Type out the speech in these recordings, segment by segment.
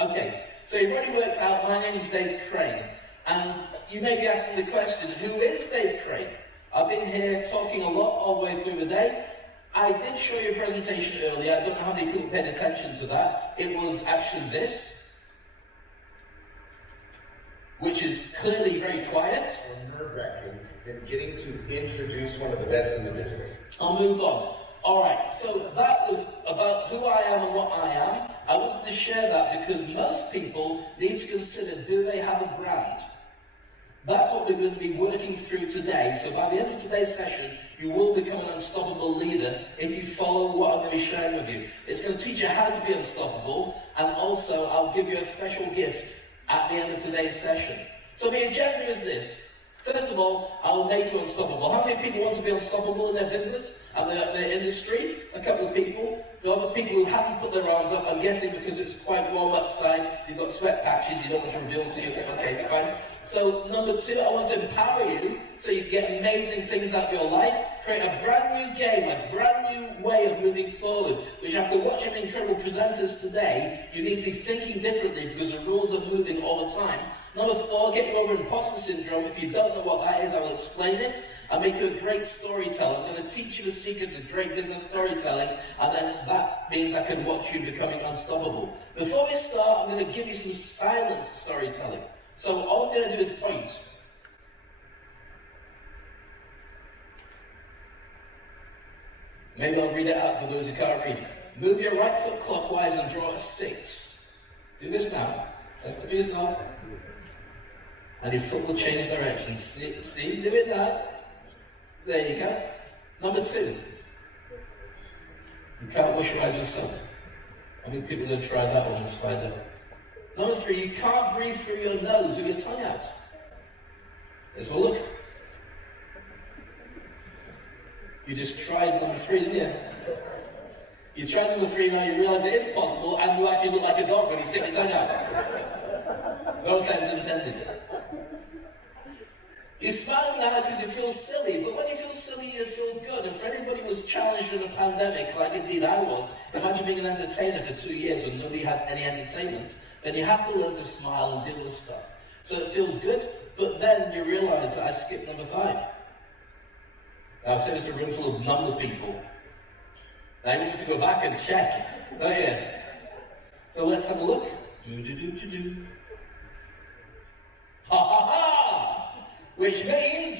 Okay, so you've already worked out my name is Dave Crane, and you may be asking the question, who is Dave Crane? I've been here talking a lot all the way through the day. I did show you a presentation earlier. I don't know how many people paid attention to that. It was actually this, which is clearly very quiet. More nerve-wracking than getting to introduce one of the best in the business. I'll move on. All right, so that was about who I am and what I am. I wanted to share that because most people need to consider, do they have a brand? That's what we're going to be working through today. So by the end of today's session, you will become an unstoppable leader if you follow what I'm going to be sharing with you. It's going to teach you how to be unstoppable, and also I'll give you a special gift at the end of today's session. So the agenda is this. First of all, I'll make you unstoppable. How many people want to be unstoppable in their business and their industry? A couple of people. The other people who haven't put their arms up, I'm guessing because it's quite warm outside, you've got sweat patches, you don't want to reveal to you. Okay, fine. So number two, I want to empower you so you get amazing things out of your life, create a brand new game, a brand new way of moving forward, which after watching the incredible presenters today, you need to be thinking differently because the rules are moving all the time. Number four, get you over imposter syndrome. If you don't know what that is, I will explain it. I'll make you a great storyteller. I'm going to teach you the secret of great business storytelling, and then that means I can watch you becoming unstoppable. Before we start, I'm going to give you some silent storytelling. So all I'm going to do is point. Maybe I'll read it out for those who can't read. Move your right foot clockwise and draw a 6. Do this now. Test it for yourself. And your foot will change direction. See? Do it now. There you go. Number 2. You can't wash your eyes with soap. How many people are going to try that one? Let's find out. Number 3, you can't breathe through your nose with your tongue out. Let's have a look. You just tried number 3, didn't you? You tried number 3, now you realise it is possible, and you actually look like a dog when you stick your tongue out. No offence intended. You're smiling now because you feel silly, but when you feel silly, you feel good. And for anybody who was challenged in a pandemic, like indeed I was, imagine being an entertainer for 2 years when nobody has any entertainment, then you have to learn to smile and deal with stuff. So it feels good, but then you realise that I skipped number 5. Now I said it's a room full of number people. Now you need to go back and check, don't you? So let's have a look. Ha ha ha! Which means,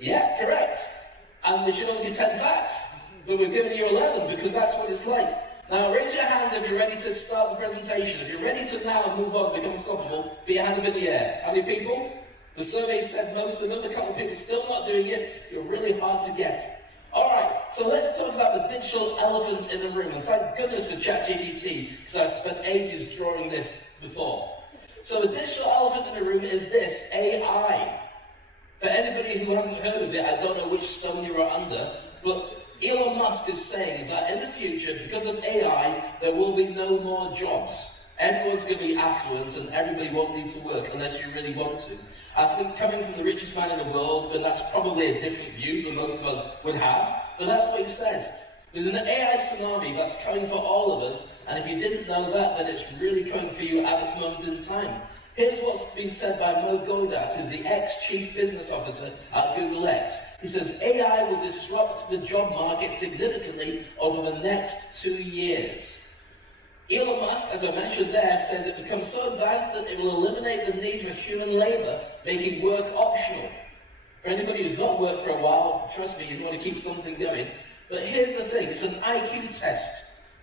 yeah, correct. And there should only be 10 facts, but we've given you 11 because that's what it's like. Now raise your hands if you're ready to start the presentation. If you're ready to now move on, become unstoppable, put your hand up in the air. How many people? The survey said most, another couple of people still not doing it. You're really hard to get. Alright, so let's talk about the digital elephant in the room. And thank goodness for ChatGPT, because I've spent ages drawing this before. So the digital elephant in the room is this, AI. For anybody who hasn't heard of it, I don't know which stone you are under, but Elon Musk is saying that in the future, because of AI, there will be no more jobs. Everyone's going to be affluent and everybody won't need to work unless you really want to. I think coming from the richest man in the world, then that's probably a different view than most of us would have, but that's what he says. There's an AI tsunami that's coming for all of us, and if you didn't know that, then it's really coming for you at this moment in time. Here's what's been said by Mo Godat, who's the ex-chief business officer at Google X. He says, AI will disrupt the job market significantly over the next 2 years. Elon Musk, as I mentioned there, says it becomes so advanced that it will eliminate the need for human labour, making work optional. For anybody who's not worked for a while, trust me, you want to keep something going. But here's the thing, it's an IQ test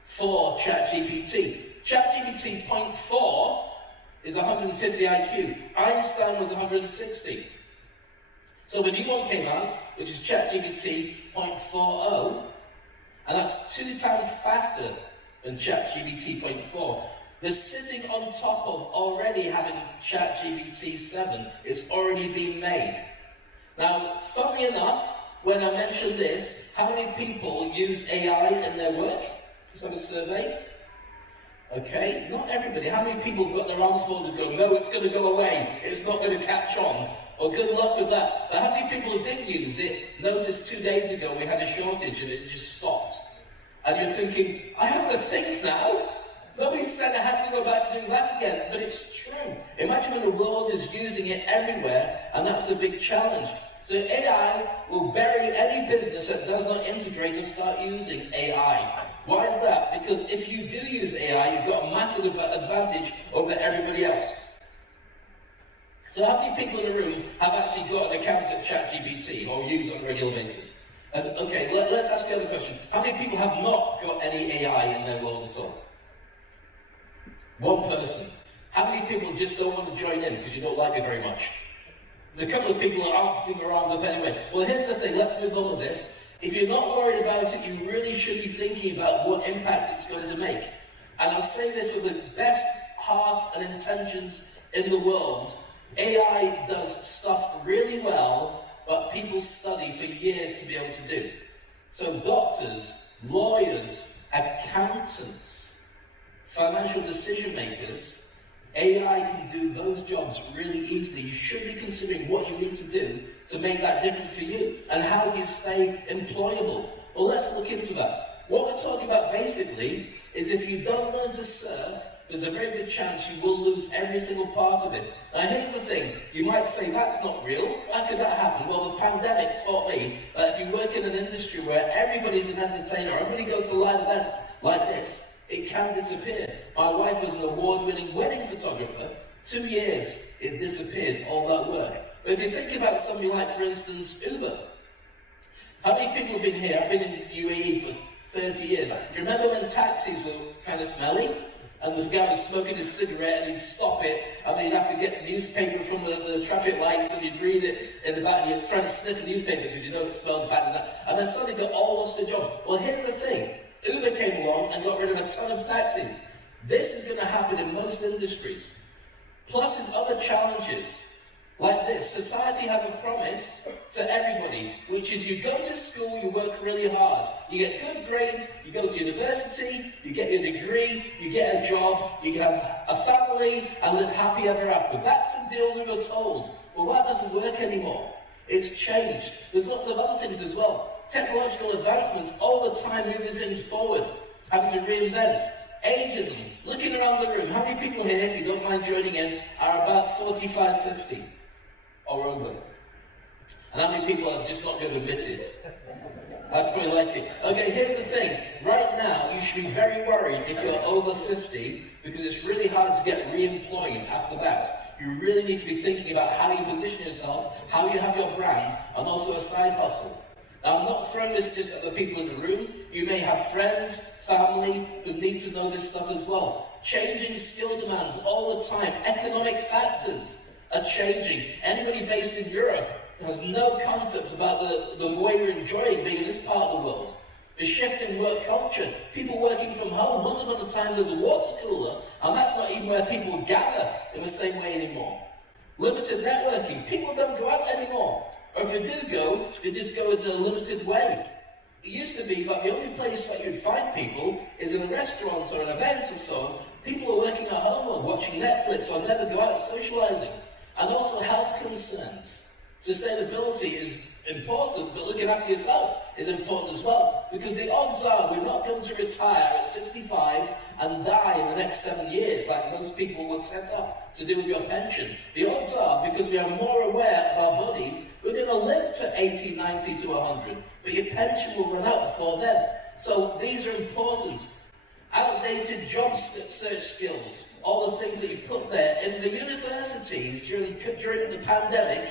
for ChatGPT. ChatGPT 0.4 is 150 IQ. Einstein was 160. So the new one came out, which is ChatGPT 0.40, and that's 2 times faster than ChatGPT 0.4. They're sitting on top of already having ChatGPT 7. It's already been made. Now, funnily enough, when I mentioned this, how many people use AI in their work? Just have a survey. Okay, not everybody. How many people got their arms folded and go, no, it's going to go away, it's not going to catch on? Well, good luck with that. But how many people who did use it noticed 2 days ago we had a shortage and it just stopped? And you're thinking, I have to think now? Nobody said I had to go back to doing that again, but it's true. Imagine when the world is using it everywhere, and that's a big challenge. So AI will bury any business that does not integrate or start using AI. Why is that? Because if you do use AI, you've got a massive advantage over everybody else. So how many people in the room have actually got an account at ChatGPT or use it on a regular basis? Okay, let's ask the other question. How many people have not got any AI in their world at all? One person. How many people just don't want to join in because you don't like me very much? There's a couple of people that aren't putting their arms up anyway. Well, here's the thing. Let's move on with this. If you're not worried about it, you really should be thinking about what impact it's going to make. And I'll say this with the best heart and intentions in the world. AI does stuff really well, but people study for years to be able to do. So doctors, lawyers, accountants, financial decision makers, AI can do those jobs really easily. You should be considering what you need to do to make that different for you. And how do you stay employable? Well, let's look into that. What we're talking about basically is if you don't learn to surf, there's a very good chance you will lose every single part of it. Now here's the thing, you might say that's not real, how could that happen? Well, the pandemic taught me that if you work in an industry where everybody's an entertainer, everybody goes to live events like this, it can disappear. My wife was an award-winning wedding photographer. 2 years, it disappeared, all that work. But if you think about something like, for instance, Uber. How many people have been here? I've been in UAE for 30 years. Do you remember when taxis were kind of smelly? And this guy was smoking his cigarette and he'd stop it, and then he'd have to get the newspaper from the traffic lights and you'd read it in the back and you're trying to sniff the newspaper because you know it smells bad and that. And then suddenly they all lost their job. Well, here's the thing. Uber came along and got rid of a ton of taxis. This is going to happen in most industries. Plus there's other challenges. Like this, society have a promise to everybody, which is you go to school, you work really hard, you get good grades, you go to university, you get your degree, you get a job, you can have a family and live happy ever after. That's the deal we were told. Well, that doesn't work anymore. It's changed. There's lots of other things as well. Technological advancements all the time moving things forward, having to reinvent. Ageism, looking around the room, how many people here, if you don't mind joining in, are about 45, 50? Or over. And how many people have just not going to admit it? That's probably like it. Okay, here's the thing. Right now, you should be very worried if you're over 50, because it's really hard to get re-employed after that. You really need to be thinking about how you position yourself, how you have your brand, and also a side hustle. Now, I'm not throwing this just at the people in the room. You may have friends, family, who need to know this stuff as well. Changing skill demands all the time. Economic factors are changing. Anybody based in Europe has no concept about the way we're enjoying being in this part of the world. The shift in work culture, people working from home. Once upon a time there's a water cooler, and that's not even where people gather in the same way anymore. Limited networking, people don't go out anymore. Or if they do go, they just go in a limited way. It used to be that the only place that you'd find people is in restaurants or in events or so. People are working at home or watching Netflix or never go out socializing. And also health concerns. Sustainability is important, but looking after yourself is important as well. Because the odds are we're not going to retire at 65 and die in the next 7 years like most people were set up to do with your pension. The odds are, because we are more aware of our bodies, we're going to live to 80, 90 to 100. But your pension will run out before then. So these are important. Outdated job search skills, all the things that you put there. In the universities, during the pandemic,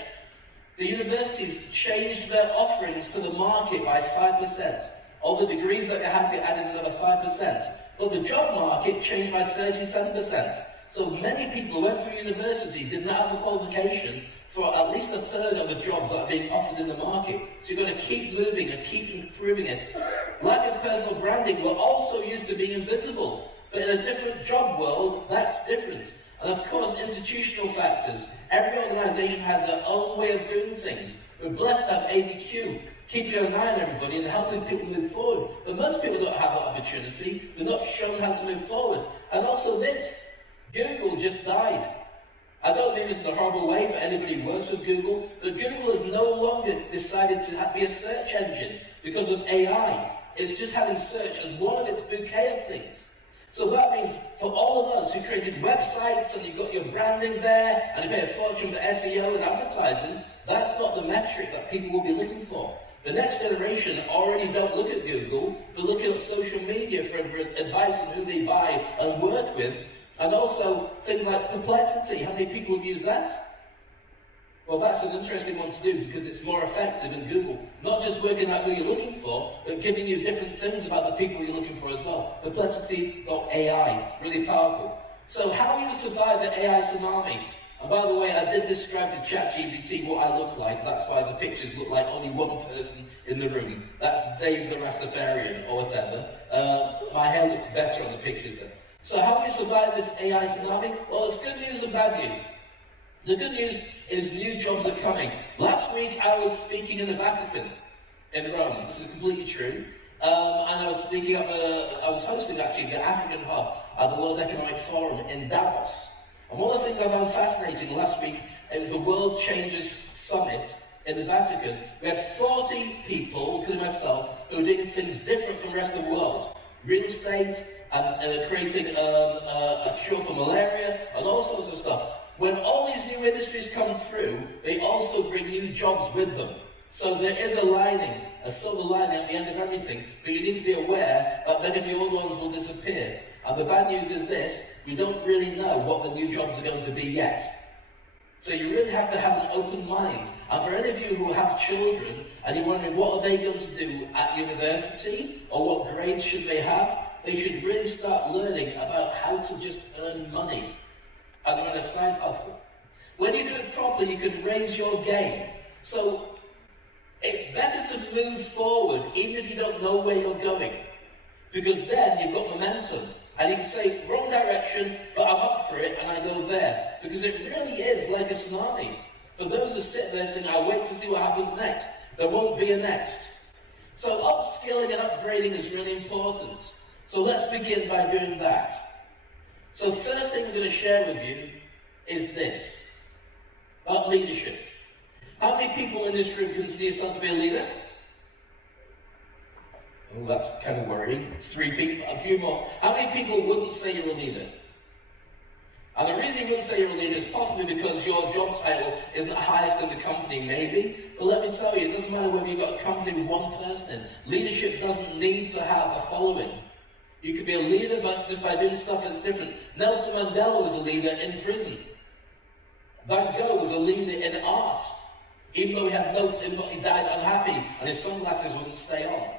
the universities changed their offerings to the market by 5%. All the degrees that you have, you added another 5%. But the job market changed by 37%. So many people who went through university did not have the qualification for at least a third of the jobs that are being offered in the market. So you're going to keep moving and keep improving it. Lack of personal branding, we're also used to being invisible. But in a different job world, that's different. And of course, institutional factors. Every organisation has their own way of doing things. We're blessed to have ADQ, keeping an eye on everybody and helping people move forward. But most people don't have that opportunity. They're not shown how to move forward. And also this, Google just died. I don't mean this in a horrible way for anybody who works with Google, but Google has no longer decided to be a search engine because of AI. It's just having search as one of its bouquet of things. So that means for all of us who created websites and you've got your branding there and you pay a fortune for SEO and advertising, that's not the metric that people will be looking for. The next generation already don't look at Google, they're looking at social media for advice on who they buy and work with, and also things like Perplexity. How many people have used that? Well, that's an interesting one to do because it's more effective than Google. Not just working out who you're looking for, but giving you different things about the people you're looking for as well. Perplexity.ai, really powerful. So how do you survive the AI tsunami? And by the way, I did describe to ChatGPT what I look like. That's why the pictures look like only one person in the room. That's Dave the Rastafarian, or whatever. My hair looks better on the pictures then. So how do you survive this AI tsunami? Well, it's good news and bad news. The good news is new jobs are coming. Last week I was speaking in the Vatican in Rome. This is completely true. And I was hosting actually the African hub at the World Economic Forum in Davos. And one of the things I found fascinating last week, it was the World Changers Summit in the Vatican. We had 40 people, including myself, who were doing things different from the rest of the world. Real estate, and creating a cure for malaria, and all sorts of stuff. When all these new industries come through, they also bring new jobs with them. So there is a lining, a silver lining at the end of everything, but you need to be aware that many of the old ones will disappear. And the bad news is this, we don't really know what the new jobs are going to be yet. So you really have to have an open mind. And for any of you who have children, and you're wondering what are they going to do at university, or what grades should they have, they should really start learning about how to just earn money and run a side hustle. When you do it properly, you can raise your game. So it's better to move forward, even if you don't know where you're going, because then you've got momentum. And you can say, wrong direction, but I'm up for it, and I go there. Because it really is like a tsunami. For those who sit there saying, I'll wait to see what happens next, there won't be a next. So upskilling and upgrading is really important. So let's begin by doing that. So first thing I'm going to share with you is this, about leadership. How many people in this room consider yourself to be a leader? Oh, that's kind of worrying. 3 people, a few more. How many people wouldn't say you're a leader? And the reason you wouldn't say you're a leader is possibly because your job title isn't the highest in the company, maybe. But let me tell you, it doesn't matter whether you've got a company with one person in. Leadership doesn't need to have a following. You could be a leader just by doing stuff that's different. Nelson Mandela was a leader in prison. Van Gogh was a leader in art. Even though he died unhappy and his sunglasses wouldn't stay on.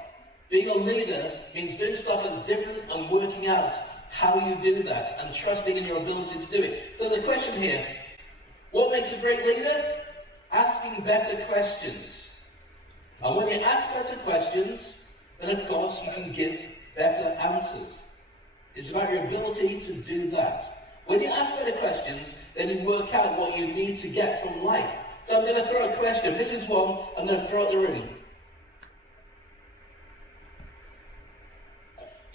Being a leader means doing stuff that's different and working out how you do that and trusting in your ability to do it. So the question here, what makes a great leader? Asking better questions. And when you ask better questions, then of course you can give better answers. It's about your ability to do that. When you ask better questions, then you work out what you need to get from life. So I'm going to throw a question. This is one I'm going to throw at the room.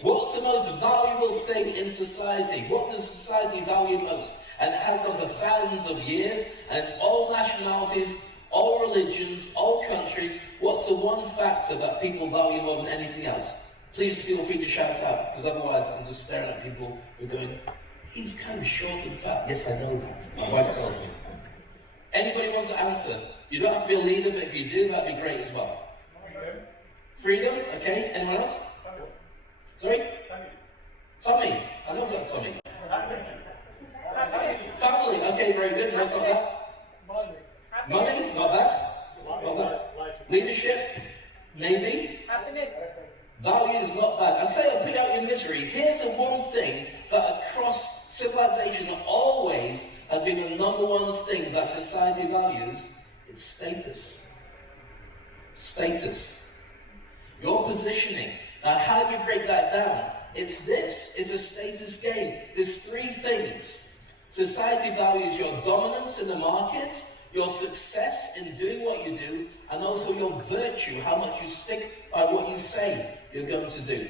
What's the most valuable thing in society? What does society value most? And it has done for thousands of years, and it's all nationalities, all religions, all countries. What's the one factor that people value more than anything else? Please feel free to shout out, because otherwise I'm just staring at people who are going, he's kind of short and fat. Yes, I know that. My wife tells me. Anybody want to answer? You don't have to be a leader, but if you do, that'd be great as well. Freedom, okay. Anyone else? Sorry? Tommy. I know I've got Tommy. Family, okay, very good. Rest of that? Money, not bad. Not bad. Leadership, maybe. Happiness. Values, not bad. I'll tell you, I'll put you out your misery. Here's the one thing that across civilization always has been the number one thing that society values. It's status. Status. Your positioning. Now, how do you break that down? It's this. It's a status game. There's 3 things. Society values your dominance in the market, your success in doing what you do, and also your virtue, how much you stick by what you say you're going to do.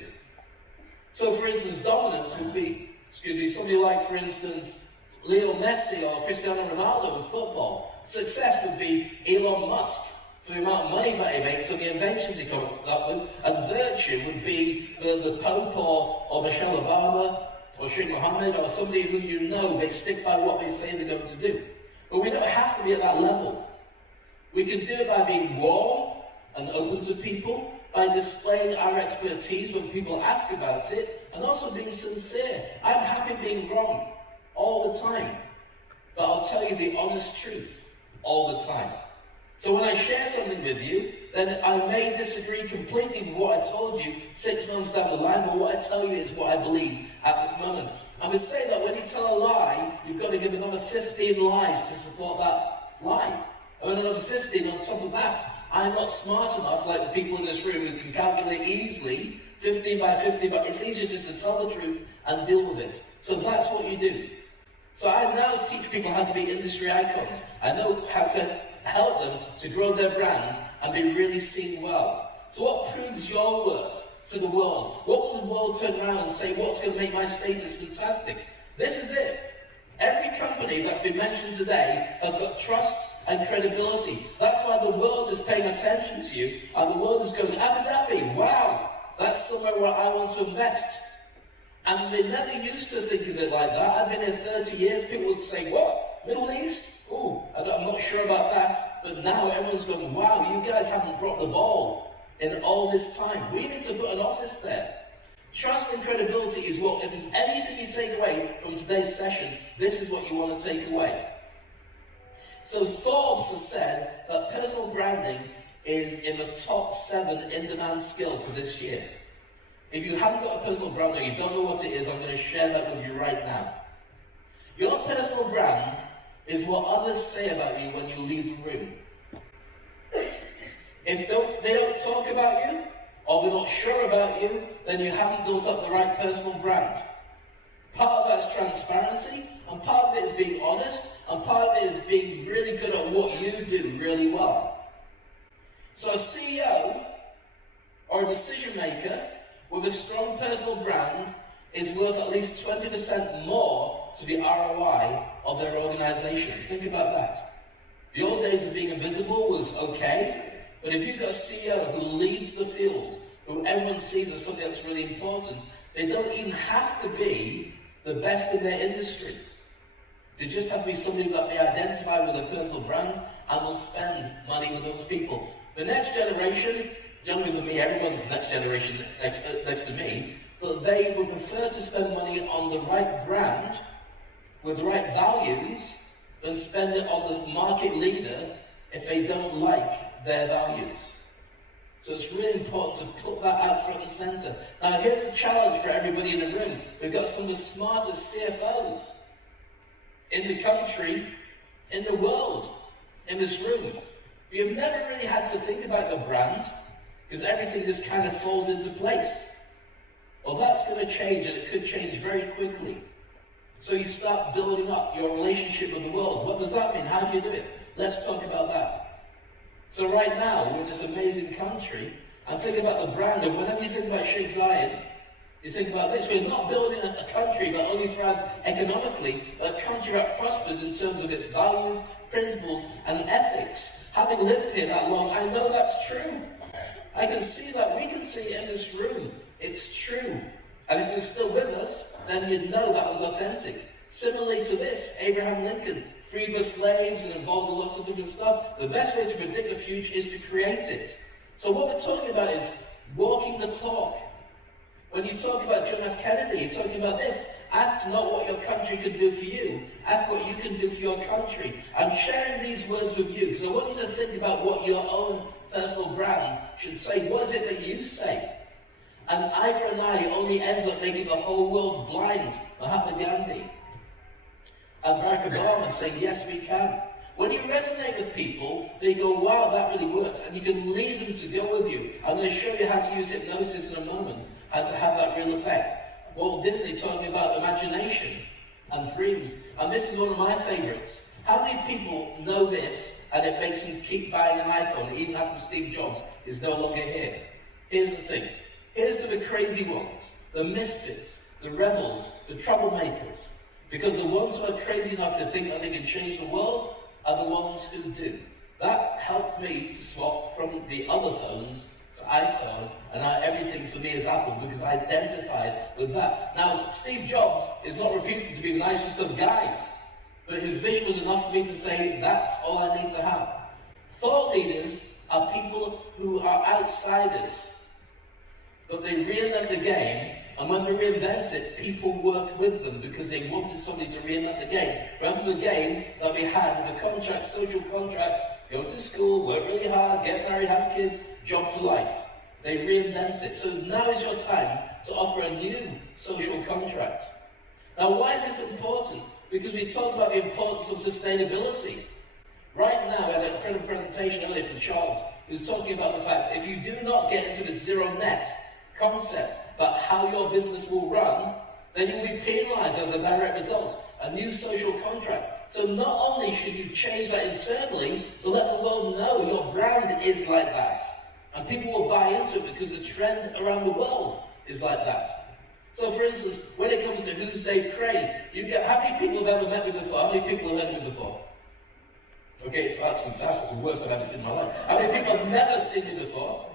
So, for instance, dominance would be, somebody like, for instance, Leo Messi or Cristiano Ronaldo in football. Success would be Elon Musk, for the amount of money that he makes and the inventions he comes up with, and virtue would be the Pope or Michelle Obama, or Sheikh Mohammed, or somebody who you know, they stick by what they say they're going to do. But we don't have to be at that level. We can do it by being warm and open to people, by displaying our expertise when people ask about it, and also being sincere. I'm happy being wrong all the time, but I'll tell you the honest truth all the time. So when I share something with you, then I may disagree completely with what I told you 6 months down the line, but what I tell you is what I believe at this moment. I would say that when you tell a lie, you've got to give another 15 lies to support that lie. And then another 15 on top of that. I'm not smart enough, like the people in this room who can calculate easily, 15 by 50, but it's easier just to tell the truth and deal with it. So that's what you do. So I now teach people how to be industry icons. I know how to help them to grow their brand and be really seen well. So what proves your worth to the world? What will the world turn around and say, what's going to make my status fantastic? This is it. Every company that's been mentioned today has got trust and credibility. That's why the world is paying attention to you, and the world is going, Abu Dhabi, wow, that's somewhere where I want to invest. And they never used to think of it like that. I've been here 30 years, people would say, what, Middle East? Oh, I'm not sure about that. But now everyone's going, wow, you guys haven't dropped the ball in all this time. We need to put an office there. Trust and credibility is what, if there's anything you take away from today's session, this is what you want to take away. So Forbes has said that personal branding is in the top 7 in-demand skills for this year. If you haven't got a personal brand or you don't know what it is, I'm going to share that with you right now. Your personal brand is what others say about you when you leave the room. If they don't talk about you, or they're not sure about you, then you haven't built up the right personal brand. Part of that is transparency, and part of it is being honest, and part of it is being really good at what you do really well. So a CEO or a decision maker with a strong personal brand is worth at least 20% more to the ROI of their organization. Think about that. The old days of being invisible was okay, but if you've got a CEO who leads the field, who everyone sees as something that's really important, they don't even have to be the best in their industry. They just have to be somebody that they identify with a personal brand and will spend money with those people. The next generation, younger than me, everyone's next generation next to me, but they would prefer to spend money on the right brand with the right values than spend it on the market leader if they don't like their values. So it's really important to put that out front and centre. Now here's a challenge for everybody in the room. We've got some of the smartest CFOs in the country, in the world, in this room. You've never really had to think about your brand because everything just kind of falls into place. Well, that's going to change, and it could change very quickly. So you start building up your relationship with the world. What does that mean? How do you do it? Let's talk about that. So right now, we're in this amazing country, and think about the brand, and whenever you think about Sheikh Zayed, you think about this. We're not building a country that only thrives economically, but a country that prospers in terms of its values, principles, and ethics. Having lived here that long, I know that's true. I can see that. We can see it in this room. It's true. And if you're still with us, then you'd know that was authentic. Similarly to this, Abraham Lincoln freed the slaves and involved in lots of different stuff. The best way to predict the future is to create it. So what we're talking about is walking the talk. When you talk about John F. Kennedy, you're talking about this. Ask not what your country can do for you. Ask what you can do for your country. I'm sharing these words with you because I want you to think about what your own personal brand should say. What is it that you say? And eye for an eye only ends up making the whole world blind. Mahatma Gandhi and Barack Obama saying, yes, we can. When you resonate with people, they go, wow, that really works. And you can lead them to go with you. I'm going to show you how to use hypnosis in a moment and to have that real effect. Walt Disney talking about imagination and dreams. And this is one of my favorites. How many people know this and it makes them keep buying an iPhone even after Steve Jobs is no longer here? Here's the thing. Here's to the crazy ones, the misfits, the rebels, the troublemakers. Because the ones who are crazy enough to think that they can change the world are the ones who do. That helped me to swap from the other phones It's iPhone, and now everything for me is Apple because I identified with that. Now, Steve Jobs is not reputed to be the nicest of guys, but his vision was enough for me to say, that's all I need to have. Thought leaders are people who are outsiders, but they reinvent the game, and when they reinvent it, people work with them because they wanted somebody to reinvent the game. Remember the game that we had, the contract, social contract, go to school, work really hard, get married, have kids, job for life. They reinvent it. So now is your time to offer a new social contract. Now, why is this important? Because we talked about the importance of sustainability. Right now, we had an incredible presentation earlier from Charles, who's talking about the fact if you do not get into the zero net concept about how your business will run, then you'll be penalized as a direct result. A new social contract. So not only should you change that internally, but let the world know your brand is like that. And people will buy into it because the trend around the world is like that. So for instance, when it comes to who's Dave Crane, you get, how many people have ever met me before? How many people have heard me before? Okay, that's fantastic. It's the worst I've ever seen in my life. How many people have never seen me before?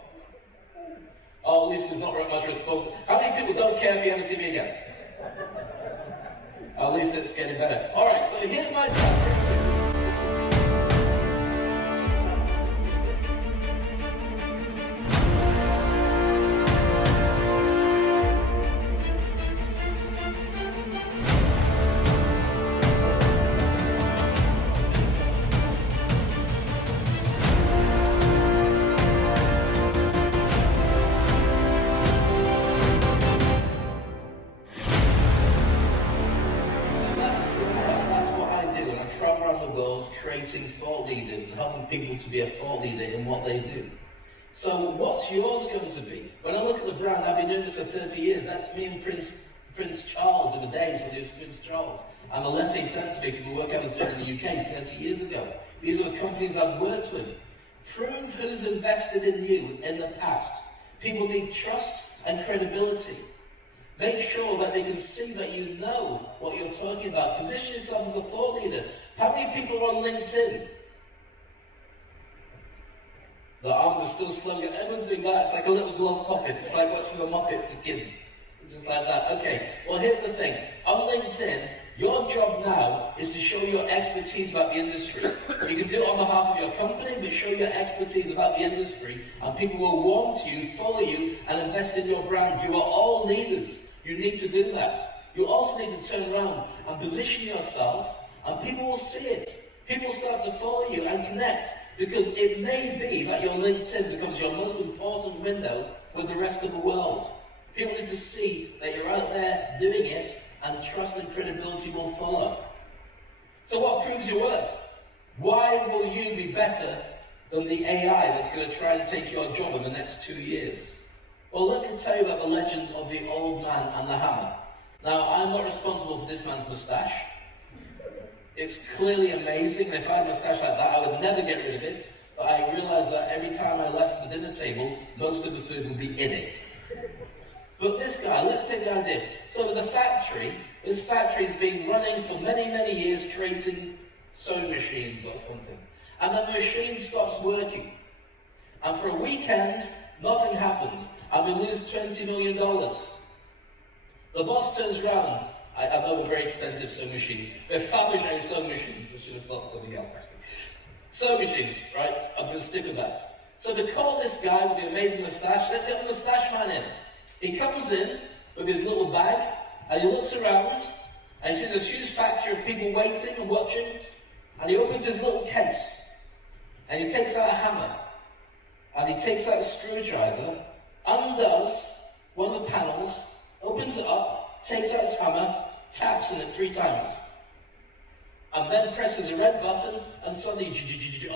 Oh, at least there's not very much response. How many people don't care if you ever see me again? At least it's getting better. Alright, so here's my plan. Creating thought leaders and helping people to be a thought leader in what they do. So what's yours going to be? When I look at the brand, I've been doing this for 30 years. That's me and Prince Charles in the days when he was Prince Charles. And the letter he sent to me for the work I was doing in the UK 30 years ago. These are the companies I've worked with. Prove who's invested in you in the past. People need trust and credibility. Make sure that they can see that you know what you're talking about. Position yourself as a thought leader. How many people are on LinkedIn? The arms are still slow. Everyone's doing that. It's like a little glove pocket. It's like watching a Muppet for kids. Just like that. Okay, well here's the thing. On LinkedIn, your job now is to show your expertise about the industry. You can do it on behalf of your company, but show your expertise about the industry, and people will want you, follow you, and invest in your brand. You are all leaders. You need to do that. You also need to turn around and position yourself, and people will see it. People will start to follow you and connect, because it may be that your LinkedIn becomes your most important window with the rest of the world. People need to see that you're out there doing it, and trust and credibility will follow. So what proves your worth? Why will you be better than the AI that's going to try and take your job in the next 2 years? Well, let me tell you about the legend of the old man and the hammer. Now, I'm not responsible for this man's moustache. It's clearly amazing, and if I had a moustache like that, I would never get rid of it. But I realised that every time I left the dinner table, most of the food would be in it. But this guy, let's take the idea. So there's a factory. This factory's been running for many, many years, creating sewing machines or something. And the machine stops working. And for a weekend, nothing happens. And we lose $20 million. The boss turns around. I know they're very expensive sewing machines. They're Fabergé sewing machines. I should have thought something else, actually. Sewing machines, right? I'm going to stick with that. So they call this guy with the amazing moustache. Let's get the moustache man in. He comes in with his little bag, and he looks around, and he sees this huge factory of people waiting and watching, and he opens his little case, and he takes out a hammer, and he takes out a screwdriver, undoes one of the panels, opens it up, takes out his hammer, taps on it 3 times, and then presses a red button, and suddenly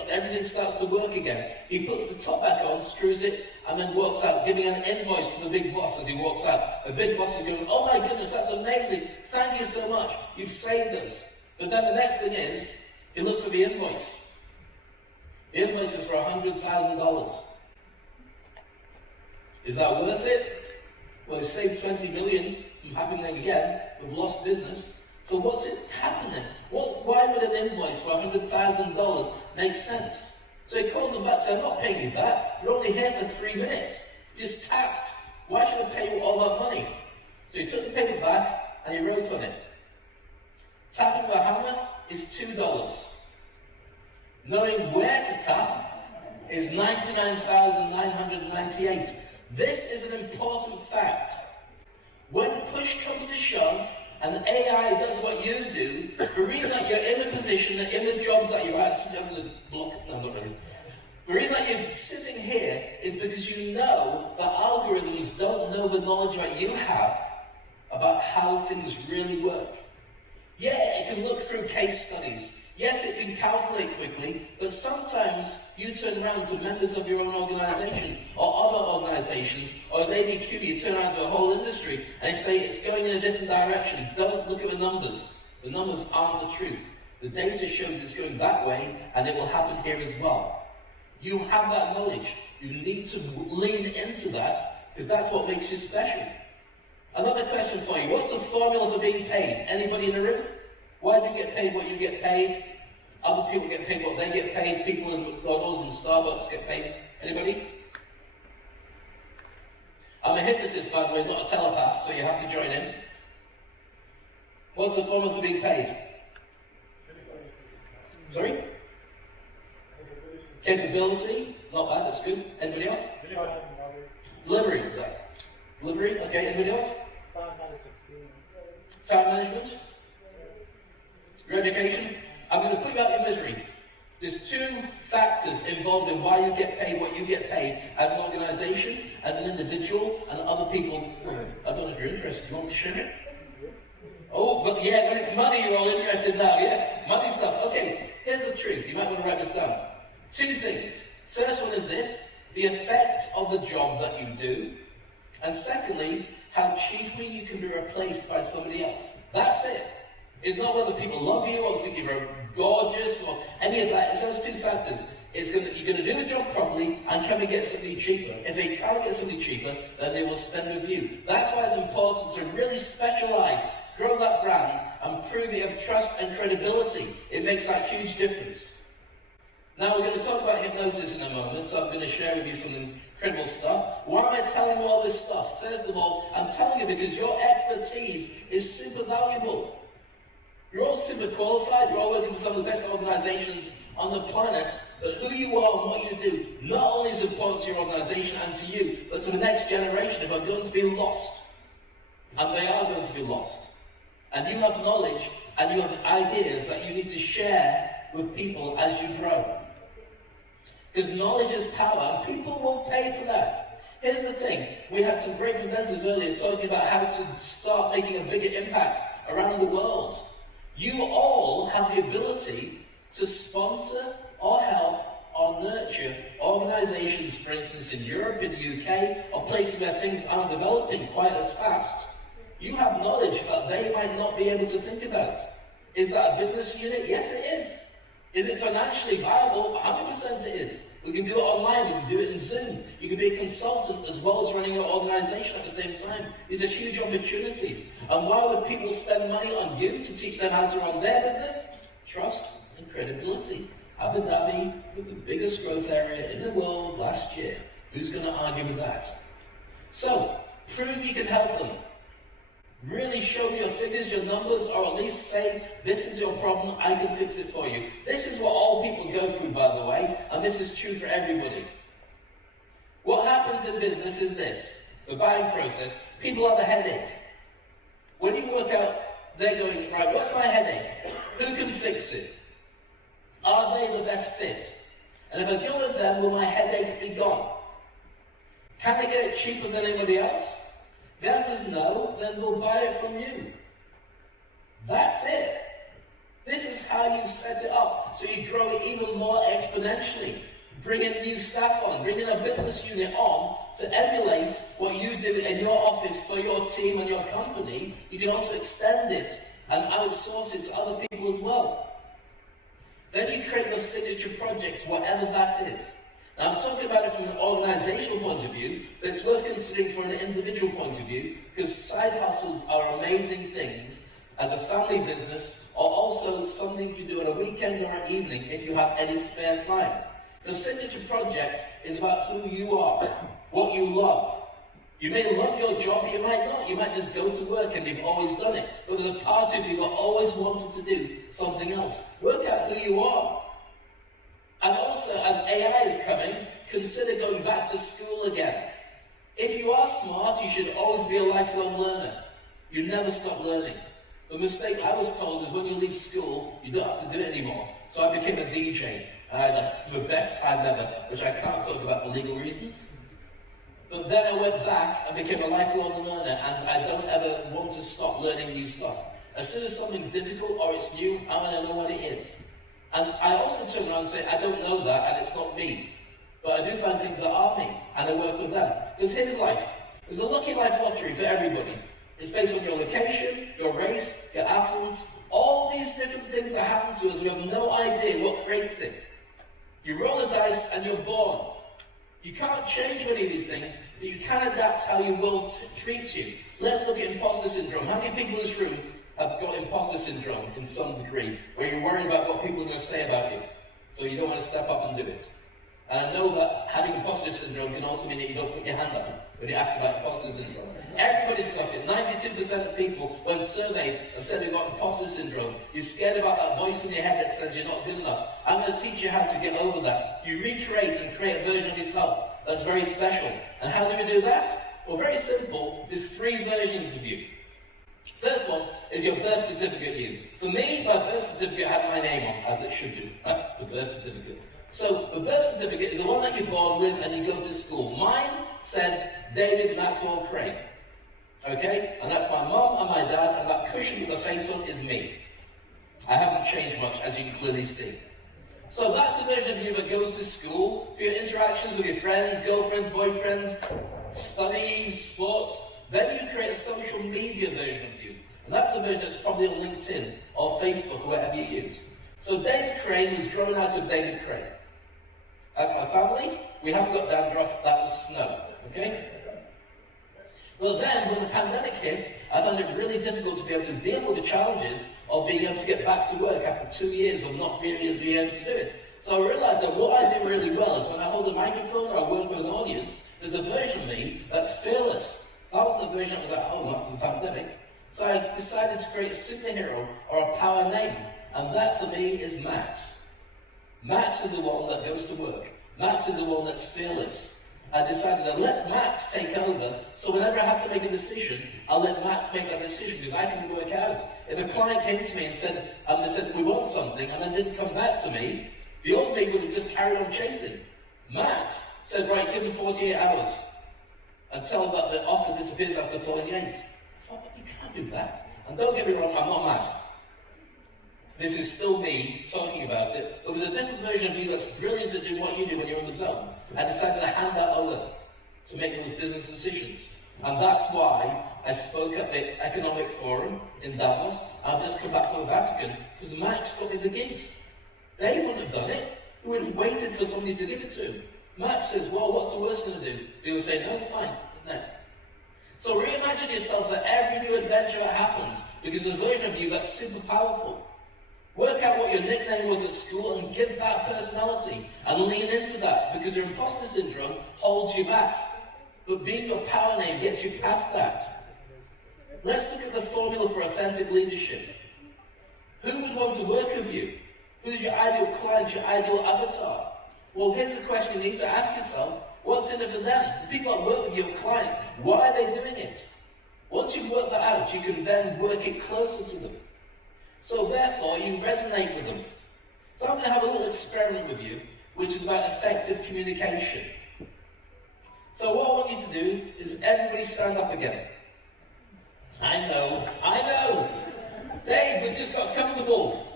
everything starts to work again. He puts the top back on, screws it, and then walks out, giving an invoice to the big boss as he walks out. The big boss is going, "Oh my goodness, that's amazing. Thank you so much. You've saved us." But then the next thing is, he looks at the invoice. The invoice is for $100,000. Is that worth it? Well, he's saved $20 million from happening again. We've lost business. So what's it happening? Why would an invoice for $100,000 make sense? So he calls them back, says, I'm not paying you that. You're only here for 3 minutes. You just tapped. Why should I pay you all that money? So he took the paper back and he wrote on it. Tapping with a hammer is $2. Knowing where to tap is $99,998. This is an important fact. When push comes to shove, and AI does what you do, the reason that you're in the position, in the jobs that you're at, sitting on the block, no, not really. The reason that you're sitting here is because you know that algorithms don't know the knowledge that you have about how things really work. Yeah, it can look through case studies. Yes, it can calculate quickly, but sometimes you turn around to members of your own organization or other organizations, or as ADQ, you turn around to a whole industry and they say it's going in a different direction. Don't look at the numbers. The numbers aren't the truth. The data shows it's going that way, and it will happen here as well. You have that knowledge. You need to lean into that, because that's what makes you special. Another question for you. What's the formula for being paid? Anybody in the room? Why do you get paid what you get paid? Other people get paid what they get paid. People in McDonald's and Starbucks get paid. Anybody? I'm a hypnotist, by the way, not a telepath, so you have to join in. What's the formula for being paid? Sorry? Capability? Not bad, that's good. Anybody else? Delivery, is that? Delivery, okay, anybody else? Time management? Your education? I'm going to put you out of your misery. There's 2 factors involved in why you get paid what you get paid as an organization, as an individual, and other people. I don't know if you're interested. You want me to share it? Oh, but yeah, when it's money, you're all interested now. Yes, money stuff. Okay, here's the truth. You might want to write this down. 2 things. First one is this: the effect of the job that you do. And secondly, how cheaply you can be replaced by somebody else. That's it. It's not whether people love you or think you're gorgeous or any of that. It's those 2 factors. You're going to do the job properly, and can we get somebody cheaper? If they can't get somebody cheaper, then they will spend with you. That's why it's important to really specialize, grow that brand, and prove you have trust and credibility. It makes that huge difference. Now we're going to talk about hypnosis in a moment, so I'm going to share with you some incredible stuff. Why am I telling you all this stuff? First of all, I'm telling you because your expertise is super valuable. You're all super qualified, you're all working for some of the best organizations on the planet, but who you are and what you do not only is important to your organization and to you, but to the next generation who are going to be lost. And they are going to be lost. And you have knowledge and you have ideas that you need to share with people as you grow. Because knowledge is power, and people will pay for that. Here's the thing, we had some great presenters earlier talking about how to start making a bigger impact around the world. You all have the ability to sponsor or help or nurture organizations, for instance, in Europe, in the UK, or places where things aren't developing quite as fast. You have knowledge that they might not be able to think about. Is that a business unit? Yes, it is. Is it financially viable? 100% it is. We can do it online, we can do it in Zoom. You can be a consultant as well as running your organization at the same time. These are huge opportunities. And why would people spend money on you to teach them how to run their business? Trust and credibility. Abu Dhabi was the biggest growth area in the world last year. Who's going to argue with that? So, prove you can help them. Really show me your figures, your numbers, or at least say, this is your problem, I can fix it for you. This is what all people go through, by the way, and this is true for everybody. What happens in business is this: the buying process, people have a headache. When you work out, they're going, right, what's my headache? Who can fix it? Are they the best fit? And if I go with them, will my headache be gone? Can I get it cheaper than anybody else? If the answer is no, then they'll buy it from you. That's it. This is how you set it up, so you grow it even more exponentially. Bring in new staff on, bring in a business unit on to emulate what you do in your office for your team and your company. You can also extend it and outsource it to other people as well. Then you create your signature project, whatever that is. Now, I'm talking about it from an organizational point of view, but it's worth considering from an individual point of view, because side hustles are amazing things as a family business, or also something you do on a weekend or an evening if you have any spare time. Your signature project is about who you are, what you love. You may love your job, you might not. You might just go to work and you've always done it. But there's a part of you that always wanted to do something else. Work out who you are. And also, as AI is coming, consider going back to school again. If you are smart, you should always be a lifelong learner. You never stop learning. The mistake I was told is when you leave school, you don't have to do it anymore. So I became a DJ. I had the best time ever, which I can't talk about for legal reasons. But then I went back and became a lifelong learner, and I don't ever want to stop learning new stuff. As soon as something's difficult or it's new, I want to know what it is. And I also turn around and say, I don't know that, and it's not me. But I do find things that are me, and I work with them. Because here's life. There's a lucky life lottery for everybody. It's based on your location, your race, your affluence, all these different things that happen to us. We have no idea what creates it. You roll the dice and you're born. You can't change many of these things, but you can adapt how your world treats you. Let's look at imposter syndrome. How many people in this room have got imposter syndrome in some degree, where you're worried about what people are going to say about you, so you don't want to step up and do it? And I know that having imposter syndrome can also mean that you don't put your hand up when you're asked about imposter syndrome. Everybody's got it. 92% of people, when surveyed, have said they've got imposter syndrome. You're scared about that voice in your head that says you're not good enough. I'm going to teach you how to get over that. You recreate and create a version of yourself that's very special. And how do we do that? Well, very simple. There's 3 versions of you. First one is your birth certificate you. For me, my birth certificate had my name on, as it should do, the birth certificate. So the birth certificate is the one that you're born with and you go to school. Mine said David Maxwell Crane. Okay? And that's my mom and my dad, and that cushion with the face on is me. I haven't changed much, as you can clearly see. So that's the version of you that goes to school, for your interactions with your friends, girlfriends, boyfriends, studies, sports. Then you create a social media version of you. And that's the version that's probably on LinkedIn or Facebook or whatever you use. So Dave Crane was grown out of David Crane. That's my family. We haven't got dandruff, that was snow. Okay? Well then, when the pandemic hit, I found it really difficult to be able to deal with the challenges of being able to get back to work after 2 years of not really being able to do it. So I realized that what I do really well is when I hold a microphone or I work with an audience, there's a version of me that's fearless. That was the version that was at home after the pandemic. So I decided to create a superhero or a power name, and that for me is Max. Max is the one that goes to work. Max is the one that's fearless. I decided to let Max take over, so whenever I have to make a decision, I'll let Max make that decision, because I can work out. If a client came to me and said, we want something, and then didn't come back to me, the old me would have just carried on chasing. Max said, right, give them 48 hours, and tell them that the offer disappears after 48. I thought, you can't do that. And don't get me wrong, I'm not mad. This is still me talking about it. But there's a different version of you that's brilliant at doing what you do when you're on the zone. I decided to hand that over to make those business decisions. And that's why I spoke at the Economic Forum in Davos. I've just come back from the Vatican, because Max got me the gigs. They wouldn't have done it. He would have waited for somebody to give it to him. Max says, well, what's the worst going to do? People say, no, fine, what's next? So reimagine yourself for every new adventure that happens, because there's a version of you that's super powerful. Work out what your nickname was at school and give that personality and lean into that, because your imposter syndrome holds you back. But being your power name gets you past that. Let's look at the formula for authentic leadership. Who would want to work with you? Who's your ideal client, your ideal avatar? Well, here's the question you need to ask yourself. What's in it for them? The people that work with your clients, why are they doing it? Once you've worked that out, you can then work it closer to them. So therefore, you resonate with them. So I'm going to have a little experiment with you, which is about effective communication. So what I want you to do is everybody stand up again. I know. Dave, we've just got comfortable.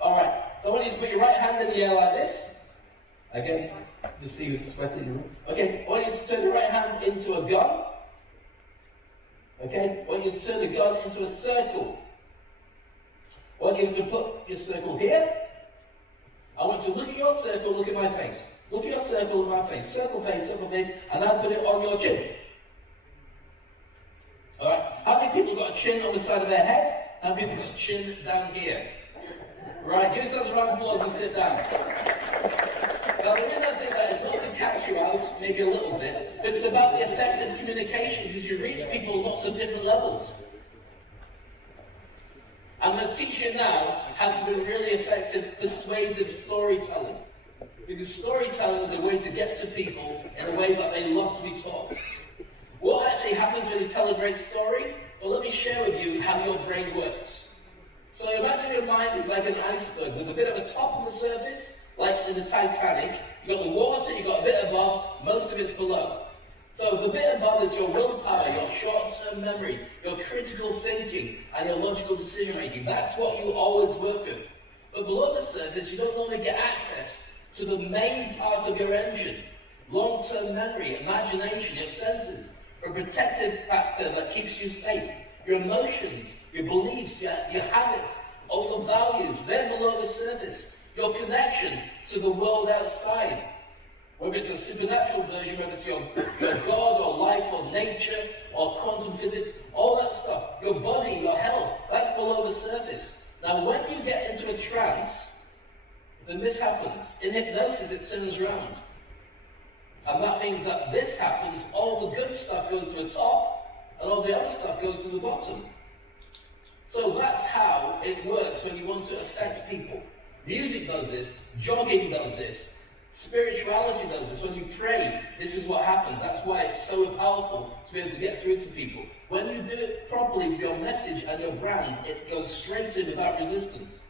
All right, so I want you to put your right hand in the air like this. Again, just see who's sweating. Okay, I want you to turn your right hand into a gun. Okay, I want you to turn the gun into a circle. I want you to put your circle here. I want you to look at your circle, look at my face. Look at your circle and my face. Circle face, and I'll put it on your chin. Alright, how many people got a chin on the side of their head? How many people got a chin down here? Right, give yourselves a round of applause and sit down. Now there is a maybe a little bit, but it's about the effective communication because you reach people at lots of different levels. I'm going to teach you now how to do really effective, persuasive storytelling. Because storytelling is a way to get to people in a way that they love to be taught. What actually happens when you tell a great story? Well, let me share with you how your brain works. So imagine your mind is like an iceberg. There's a bit of a top on the surface, like in the Titanic. You've got the water, you've got a bit above, most of it's below. So the bit above is your willpower, your short-term memory, your critical thinking, and your logical decision-making. That's what you always work with. But below the surface, you don't normally get access to the main part of your engine. Long-term memory, imagination, your senses, a protective factor that keeps you safe. Your emotions, your beliefs, your habits, all your values, they're below the surface. Your connection to the world outside. Whether it's a supernatural version, whether it's your God or life or nature or quantum physics, all that stuff, your body, your health, that's below the surface. Now when you get into a trance, then this happens. In hypnosis it turns around. And that means that this happens, all the good stuff goes to the top, and all the other stuff goes to the bottom. So that's how it works when you want to affect people. Music does this, jogging does this, spirituality does this. When you pray, this is what happens. That's why it's so powerful to be able to get through to people. When you do it properly with your message and your brand, it goes straight in without resistance.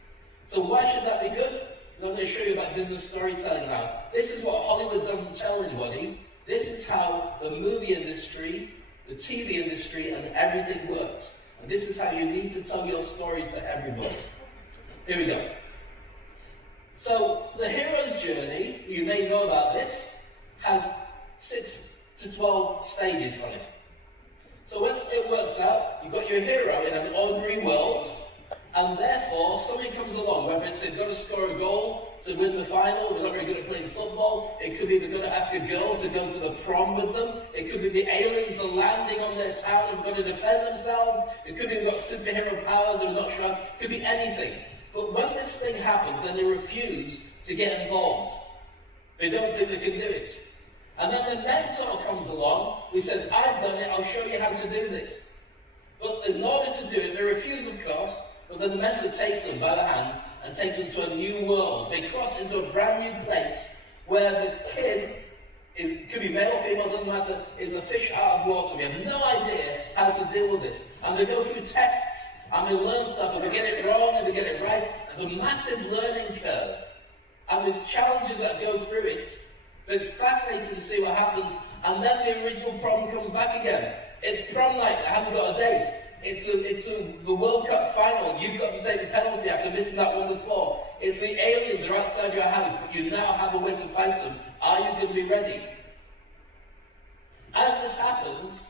So why should that be good? I'm going to show you about business storytelling now. This is what Hollywood doesn't tell anybody. This is how the movie industry, the TV industry, and everything works. And this is how you need to tell your stories to everybody. Here we go. So, the hero's journey, you may know about this, has 6 to 12 stages on it. So when it works out, you've got your hero in an ordinary world, and therefore somebody comes along, whether it's they've got to score a goal to win the final, they're not very good at playing football, it could be they've got to ask a girl to go to the prom with them, it could be the aliens are landing on their town and have got to defend themselves, it could be they've got superhero powers and not sure, it could be anything. But when this thing happens, then they refuse to get involved. They don't think they can do it. And then the mentor comes along, who says, I've done it, I'll show you how to do this. But in order to do it, they refuse, of course, but then the mentor takes them by the hand and takes them to a new world. They cross into a brand new place where the kid could be male or female, doesn't matter, is a fish out of water. We have no idea how to deal with this. And they go through tests, and they learn stuff, and they get it wrong, and they get it right. There's a massive learning curve. And there's challenges that go through it. It's fascinating to see what happens. And then the original problem comes back again. It's prom night, I haven't got a date. It's the World Cup final. You've got to take the penalty after missing that one before. It's the aliens that are outside your house, but you now have a way to fight them. Are you going to be ready? As this happens,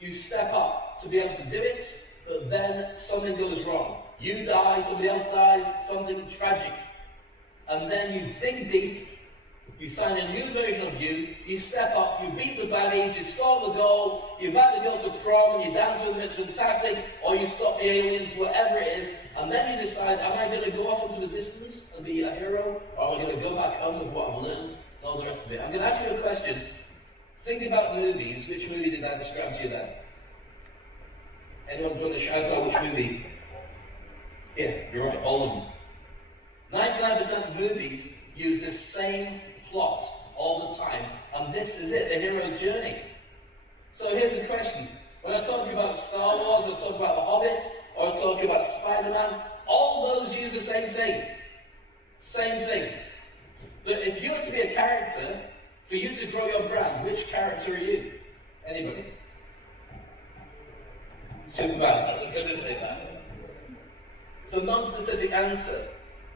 you step up to be able to do it, but then something goes wrong. You die, somebody else dies, something tragic. And then you dig deep, you find a new version of you, you step up, you beat the baddies, you score the goal, you invite the girl to prom, you dance with them, it's fantastic, or you stop the aliens, whatever it is, and then you decide, am I going to go off into the distance and be a hero, or am I going to go back home with what I've learned, and all the rest of it? I'm going to ask you a question. Think about movies. Which movie did I describe to you then? Anyone going to shout out which movie? Yeah, you're right, all of them. 99% of movies use the same plot all the time, and this is it, the hero's journey. So here's the question. When I talk about Star Wars, or I talk about The Hobbit, or I talk about Spider-Man, all those use the same thing. Same thing. But if you were to be a character, for you to grow your brand, which character are you? Anybody? Superman, I'm going to say that. It's a non-specific answer.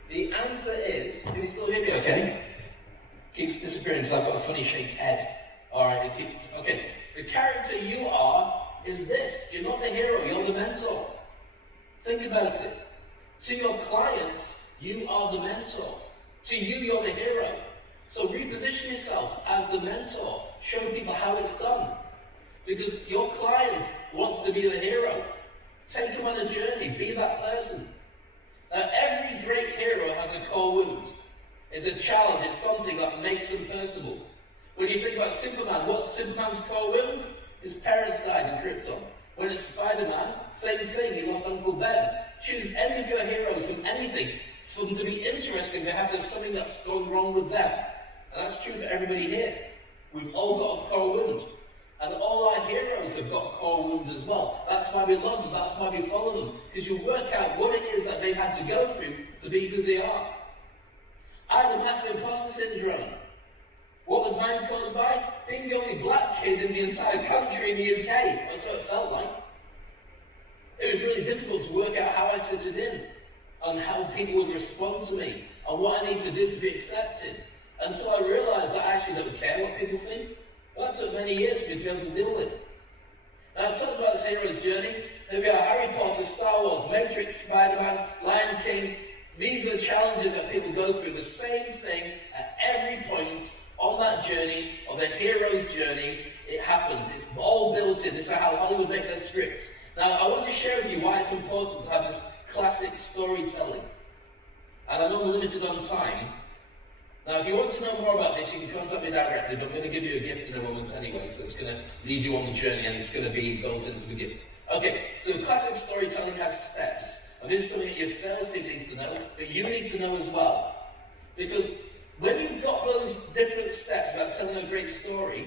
The answer is, can you still hear me okay? Keeps disappearing, so I've got a funny shaped head. Alright, it keeps, okay. The character you are is this. You're not the hero, you're the mentor. Think about it. To your clients, you are the mentor. To you, you're the hero. So reposition yourself as the mentor. Show people how it's done. Because your client wants to be the hero. Take them on a journey, be that person. Now, every great hero has a core wound. It's a challenge, it's something that makes them personable. When you think about Superman, what's Superman's core wound? His parents died in Krypton. When it's Spider-Man, same thing, he lost Uncle Ben. Choose any of your heroes from anything. For them to be interesting, they have to have something that's going wrong with them. And that's true for everybody here. We've all got a core wound. And all our heroes have got core wounds as well. That's why we love them, that's why we follow them. Because you work out what it is that they've had to go through to be who they are. I had a massive imposter syndrome. What was mine caused by? Being the only black kid in the entire country in the UK. That's what it felt like. It was really difficult to work out how I fitted in, and how people would respond to me, and what I need to do to be accepted. Until I realised that I actually don't care what people think. Well, that took many years for me to be able to deal with. Now, it talks about this hero's journey. Here we are, Harry Potter, Star Wars, Matrix, Spider-Man, Lion King. These are challenges that people go through. The same thing at every point on that journey, of the hero's journey. It happens. It's all built in. This is how Hollywood make their scripts. Now, I want to share with you why it's important to have this classic storytelling. And I know I'm limited on time. Now, if you want to know more about this, you can contact me directly, but I'm going to give you a gift in a moment anyway, so it's going to lead you on the journey, and it's going to be built into the gift. Okay, so classic storytelling has steps. And this is something that your sales team needs to know, but you need to know as well. Because when you've got those different steps about telling a great story,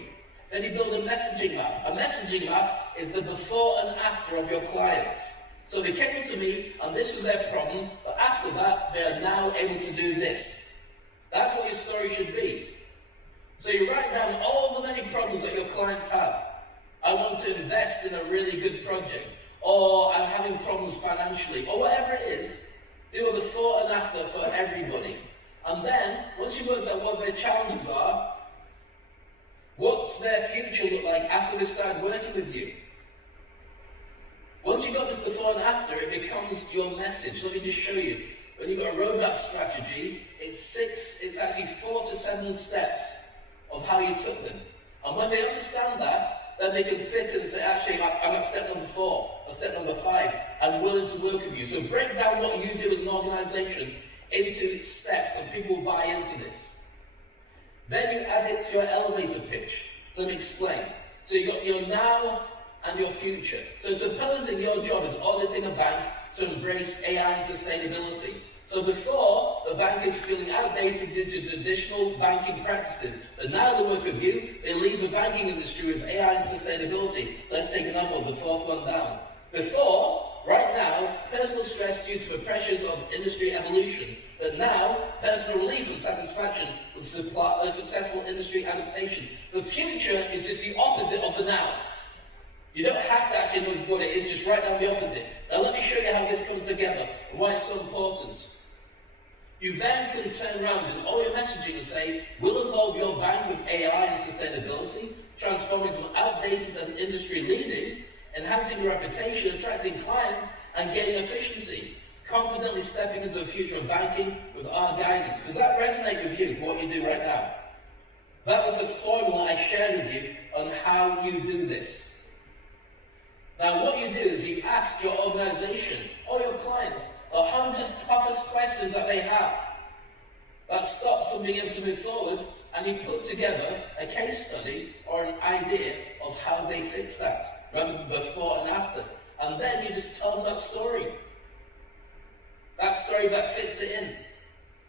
then you build a messaging map. A messaging map is the before and after of your clients. So they came to me, and this was their problem, but after that, they are now able to do this. That's what your story should be. So you write down all the many problems that your clients have. I want to invest in a really good project, or I'm having problems financially, or whatever it is. Do a before and after for everybody. And then, once you've worked out what their challenges are, what's their future look like after they start working with you? Once you've got this before and after, it becomes your message. Let me just show you. When you've got a roadmap strategy, it's actually 4 to 7 steps of how you took them. And when they understand that, then they can fit in and say, actually, I'm at step number 4 or step number 5. I'm willing to work with you. So break down what you do as an organization into steps, and people will buy into this. Then you add it to your elevator pitch. Let me explain. So you've got your now and your future. So supposing your job is auditing a bank to embrace AI and sustainability. So before, the bank is feeling outdated due to traditional banking practices, but now they work with you, they leave the banking industry with AI and sustainability. Let's take another one, the 4th one down. Before, right now, personal stress due to the pressures of industry evolution, but now, personal relief and satisfaction with a successful industry adaptation. The future is just the opposite of the now. You don't have to actually know what it is, just write down the opposite. Now let me show you how this comes together and why it's so important. You then can turn around in all your messaging and say, we'll evolve your bank with AI and sustainability, transforming from outdated and industry leading, enhancing your reputation, attracting clients, and gaining efficiency. Confidently stepping into the future of banking with our guidance. Does that resonate with you for what you do right now? That was this formula I shared with you on how you do this. Now what you do is you ask your organization or your clients the 100 toughest questions that they have that stops them being able to move forward, and you put together a case study or an idea of how they fix that, rather than before and after. And then you just tell them that story that fits it in.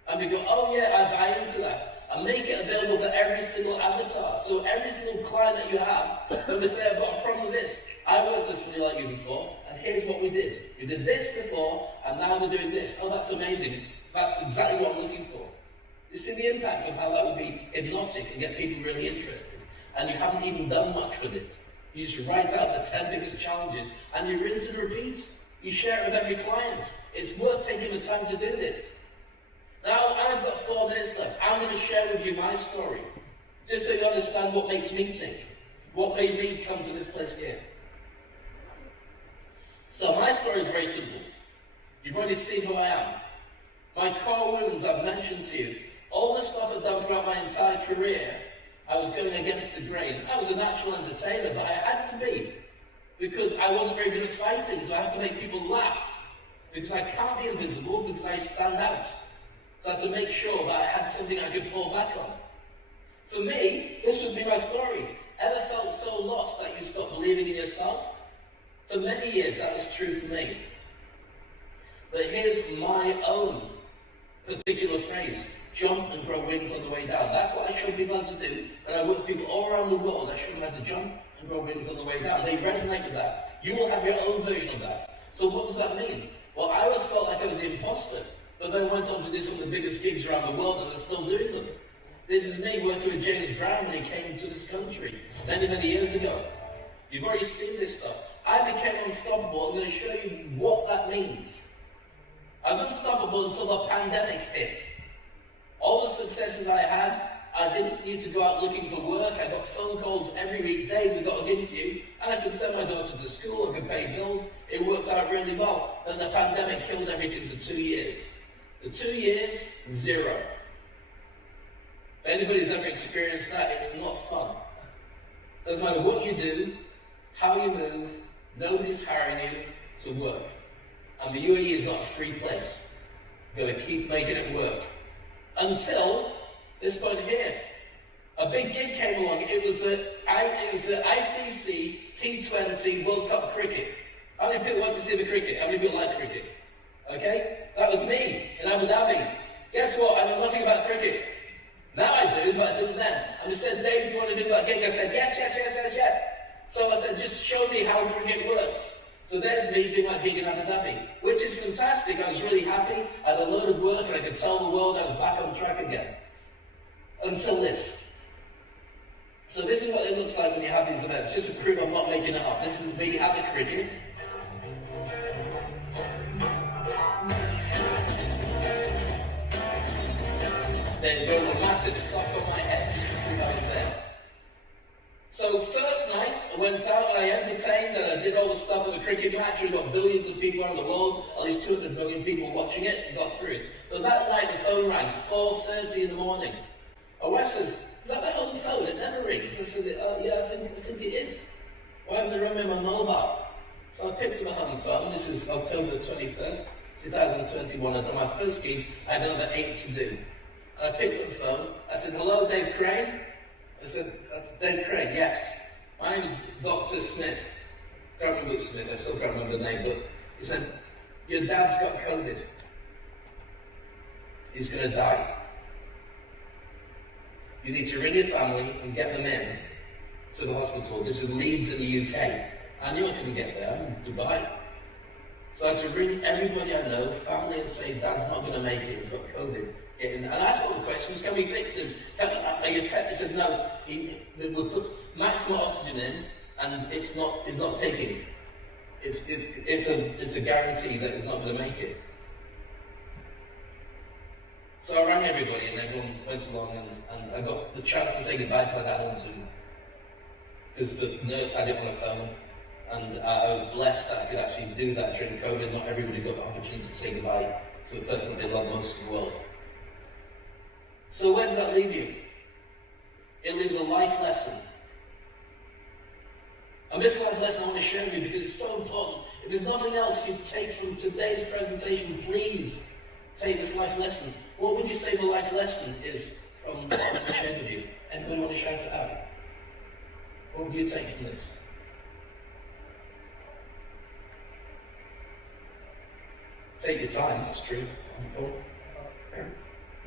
And we go, oh yeah, I buy into that. And make it available for every single avatar. So every single client that you have, when they say, I've got a problem with this, I worked with somebody like you before, and here's what we did. We did this before, and now we're doing this. Oh, that's amazing. That's exactly what I'm looking for. You see the impact of how that would be hypnotic and get people really interested. And you haven't even done much with it. You just write out the 10 biggest challenges, and you rinse and repeat. You share it with every client. It's worth taking the time to do this. Now, I've got 4 minutes left. I'm going to share with you my story, just so you understand what makes me tick, what made me come to this place here. So my story is very simple. You've already seen who I am. My core wounds I've mentioned to you. All the stuff I've done throughout my entire career, I was going against the grain. I was a natural entertainer, but I had to be, because I wasn't very good at fighting, so I had to make people laugh. Because I can't be invisible, because I stand out. So I had to make sure that I had something I could fall back on. For me, this would be my story. Ever felt so lost that you stopped believing in yourself? For many years, that was true for me. But here's my own particular phrase: jump and grow wings on the way down. That's what I show people how to do. And I work with people all around the world. I show them how to jump and grow wings on the way down. They resonate with that. You will have your own version of that. So what does that mean? Well, I always felt like I was the imposter, but then I went on to do some of the biggest gigs around the world, and I'm still doing them. This is me working with James Brown when he came to this country many, many years ago. You've already seen this stuff. I became unstoppable. I'm going to show you what that means. I was unstoppable until the pandemic hit. All the successes I had, I didn't need to go out looking for work. I got phone calls every week. Dave, we've got a gig for you. And I could send my daughter to school, I could pay bills. It worked out really well. Then the pandemic killed everything for 2 years. The 2 years, zero. If anybody's ever experienced that, it's not fun. Doesn't matter what you do, how you move, nobody's hiring you to work. And the UAE is not a free place. You've got to keep making it work. Until this point here. A big gig came along. It was the ICC T20 World Cup cricket. How many people want to see the cricket? How many people like cricket? Okay? That was me in Abu Dhabi. Guess what? I know nothing about cricket. Now I do, but I didn't then. And they said, Dave, do you want to do that gig? I said, yes. So I said, just show me how cricket works. So there's me doing my gig in Abu Dhabi, which is fantastic. I was really happy. I had a load of work, and I could tell the world I was back on track again. Until this. So this is what it looks like when you have these events. Just to prove I'm not making it up. This is me at the cricket. There you go, a massive sock on my head, just to prove I was there. So first night, I went out and I entertained and I did all the stuff at the cricket match. We've got billions of people around the world, at least 200 million people watching it, and got through it. But that night the phone rang, 4:30 in the morning. My wife says, is that my home phone? It never rings. I said, yeah, I think it is. Why haven't they rung me on my mobile? So I picked up my home phone. This is October the 21st, 2021. I'd done my first gig. I had another 8 to do. And I picked up the phone. I said, hello, Dave Crane? I said, that's Dave Crane, yes. My name is Dr. Smith. I can't remember it's Smith, I still can't remember the name, but he said, your dad's got COVID. He's going to die. You need to ring your family and get them in to the hospital. This is Leeds in the UK. I knew I couldn't get there, I'm in Dubai. So I had to ring everybody I know, family, and say, Dad's not going to make it, he's got COVID. And I asked all the questions, can we fix him? Are you he said, no, we'll put maximum oxygen in, and it's not taking. It's a guarantee that he's not going to make it. So I rang everybody, and everyone went along, and I got the chance to say goodbye to my dad on Zoom. Because the nurse had it on her phone, and I was blessed that I could actually do that during COVID. Not everybody got the opportunity to say goodbye to the person that they love most in the world. So where does that leave you? It leaves a life lesson. And this life lesson I want to share with you because it's so important. If there's nothing else you take from today's presentation, please take this life lesson. What would you say the life lesson is from what I shared with you? Anybody want to shout it out? What would you take from this? Take your time, that's true.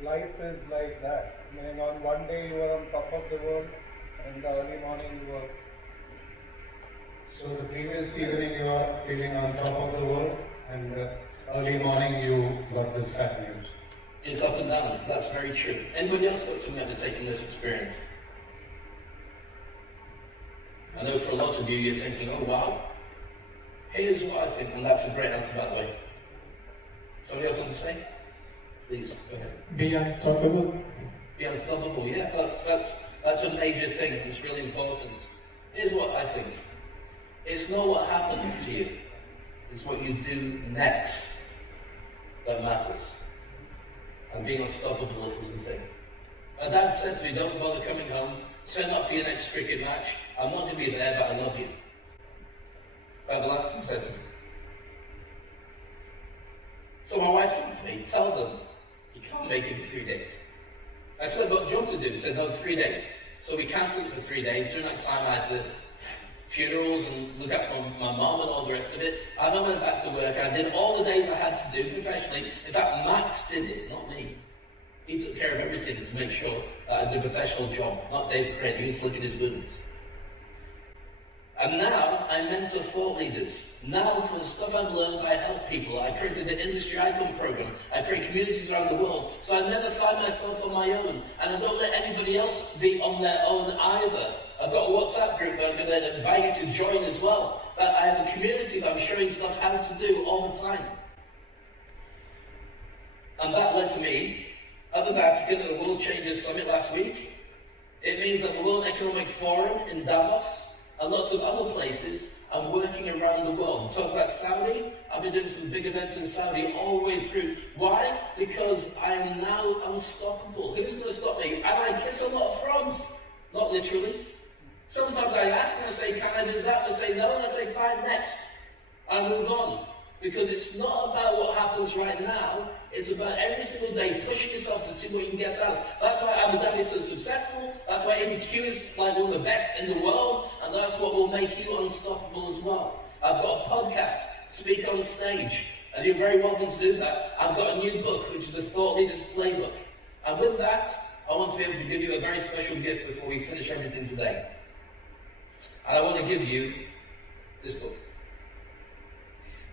Life is like that. Meaning on one day you are on top of the world, and in the early morning you are. So the previous evening you are feeling on top of the world, and early morning you got this sad news. It's up and down. That's very true. Anybody else got something to take from this experience? I know for a lot of you, you're thinking, oh wow, here's what I think, and that's a great answer, by the way. Somebody else want to say? Please, go ahead. Be unstoppable. Be unstoppable, yeah, that's a major thing. It's really important. Here's what I think. It's not what happens to you. It's what you do next that matters. And being unstoppable is the thing. My dad said to me, don't bother coming home. Turn up for your next cricket match. I'm not going to be there, but I love you. That's the last thing he said to me. So my wife said to me, tell them you can't make it in 3 days. I still got a job to do. He said, no, 3 days. So we cancelled it for 3 days. During that time, I had to funerals and look after my mum and all the rest of it. I then went back to work and I did all the days I had to do professionally. In fact, Max did it, not me. He took care of everything to make sure that I did a professional job, not davecrane. He was licking his wounds. And now I mentor thought leaders. Now, for the stuff I've learned, I help people. I created the Industry Icon program. I create communities around the world. So I never find myself on my own. And I don't let anybody else be on their own either. I've got a WhatsApp group that I'm going to invite you to join as well. That I have a community that I'm showing stuff how to do all the time. And that led to me at the Vatican at the World Changers Summit last week. It means that the World Economic Forum in Davos and lots of other places, I'm working around the world. We talked about Saudi. I've been doing some big events in Saudi all the way through. Why? Because I'm now unstoppable. Who's going to stop me? And I kiss a lot of frogs. Not literally. Sometimes I ask and I say, can I do that? And I say no, and I say, fine, next. I move on. Because it's not about what happens right now, it's about every single day pushing yourself to see what you can get out. That's why Abu Dhabi is so successful, that's why ABQ is like one of the best in the world, and that's what will make you unstoppable as well. I've got a podcast, Speak on Stage, and you're very welcome to do that. I've got a new book, which is a Thought Leader's Playbook. And with that, I want to be able to give you a very special gift before we finish everything today. And I want to give you this book.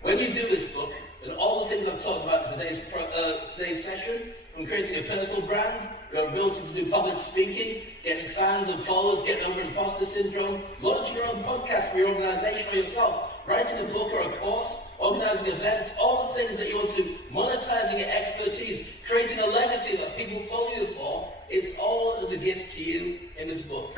When you do this book, and all the things I've talked about in today's session, from creating a personal brand, your ability to do public speaking, getting fans and followers, getting over imposter syndrome, launching your own podcast for your organization or yourself, writing a book or a course, organizing events, all the things that you want to, monetizing your expertise, creating a legacy that people follow you for, it's all as a gift to you in this book.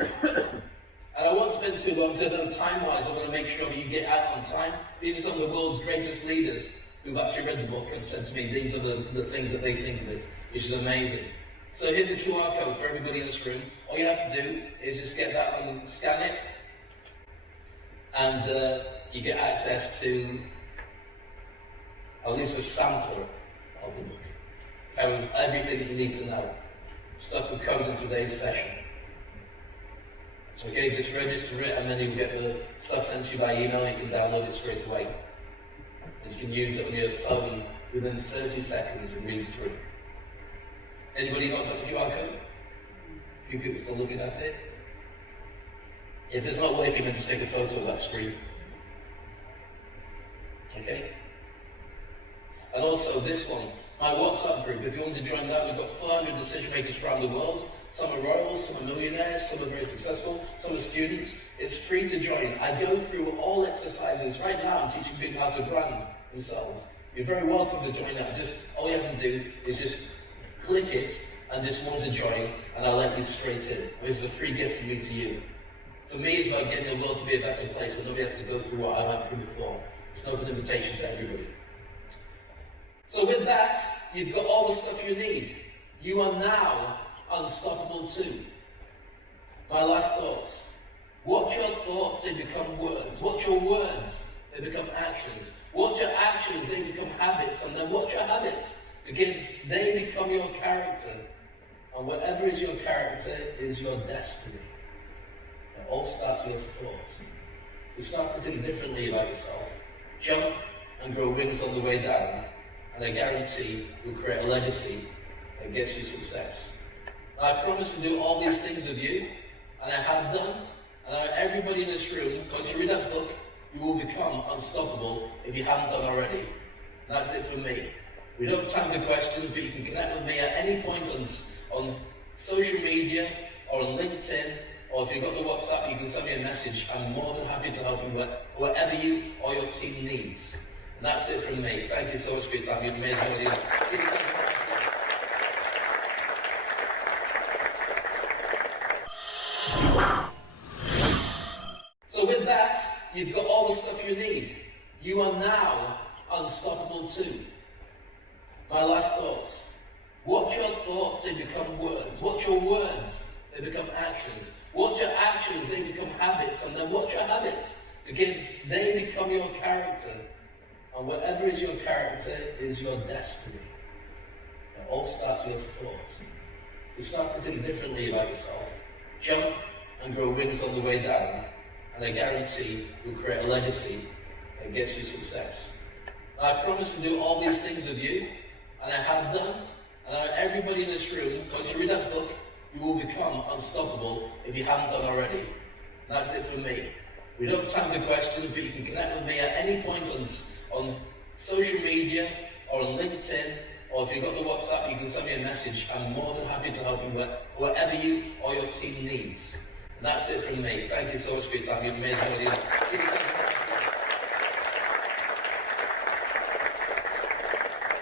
And I won't spend too long, so time-wise, I want to make sure that you get out on time. These are some of the world's greatest leaders who've actually read the book and said to me, these are the things that they think of it, which is amazing. So here's a QR code for everybody in this room. All you have to do is just get that and scan it, and you get access to at least a sampler of the book. Covers everything that you need to know. Stuff we've covered in today's session. Okay, just register it and then you'll get the stuff sent to you by email. You can download it straight away. And you can use it on your phone within 30 seconds and read through. Anybody not got the QR code? A few people still looking at it. If it's not working, then just take a photo of that screen. Okay? And also this one, my WhatsApp group. If you want to join that, we've got 400 decision makers around the world. Some are royals, some are millionaires, some are very successful, some are students. It's free to join. I go through all exercises. Right now I'm teaching people how to brand themselves. You're very welcome to join that. All you have to do is just click it and just want to join, and I'll let you straight in. It's a free gift from me to you. For me, it's about getting the world to be a better place so nobody has to go through what I went through before. It's an open invitation to everybody. So with that, you've got all the stuff you need. You are now unstoppable too. My last thoughts. Watch your thoughts, they become words. Watch your words, they become actions. Watch your actions, they become habits. And then watch your habits, because they become your character. And whatever is your character is your destiny. It all starts with thought. So start to think differently about yourself. Jump and grow wings on the way down. And I guarantee you'll create a legacy that gets you success. I promise to do all these things with you, and I have done, and everybody in this room, once you read that book, you will become unstoppable if you haven't done already. And that's it for me. We don't have time for questions, but you can connect with me at any point on social media or on LinkedIn, or if you've got the WhatsApp, you can send me a message. I'm more than happy to help you whatever you or your team needs. And that's it from me. Thank you so much for your time. You've made an audience. So with that, you've got all the stuff you need. You are now unstoppable too. My last thoughts. Watch your thoughts, they become words. Watch your words, they become actions. Watch your actions, they become habits. And then watch your habits, because they become your character. And whatever is your character is your destiny. It all starts with thought. You start to think differently about yourself. Jump and grow wings on the way down, and I guarantee you'll create a legacy that gets you success. And I promise to do all these things with you, and I have done. And everybody in this room, once you read that book, you will become unstoppable if you haven't done already. And that's it for me. We don't have time for questions, but you can connect with me at any point on social media or on LinkedIn, or if you've got the WhatsApp, you can send me a message. I'm more than happy to help you with whatever you or your team needs. And that's it from me. Thank you so much for your time. You've made an audience.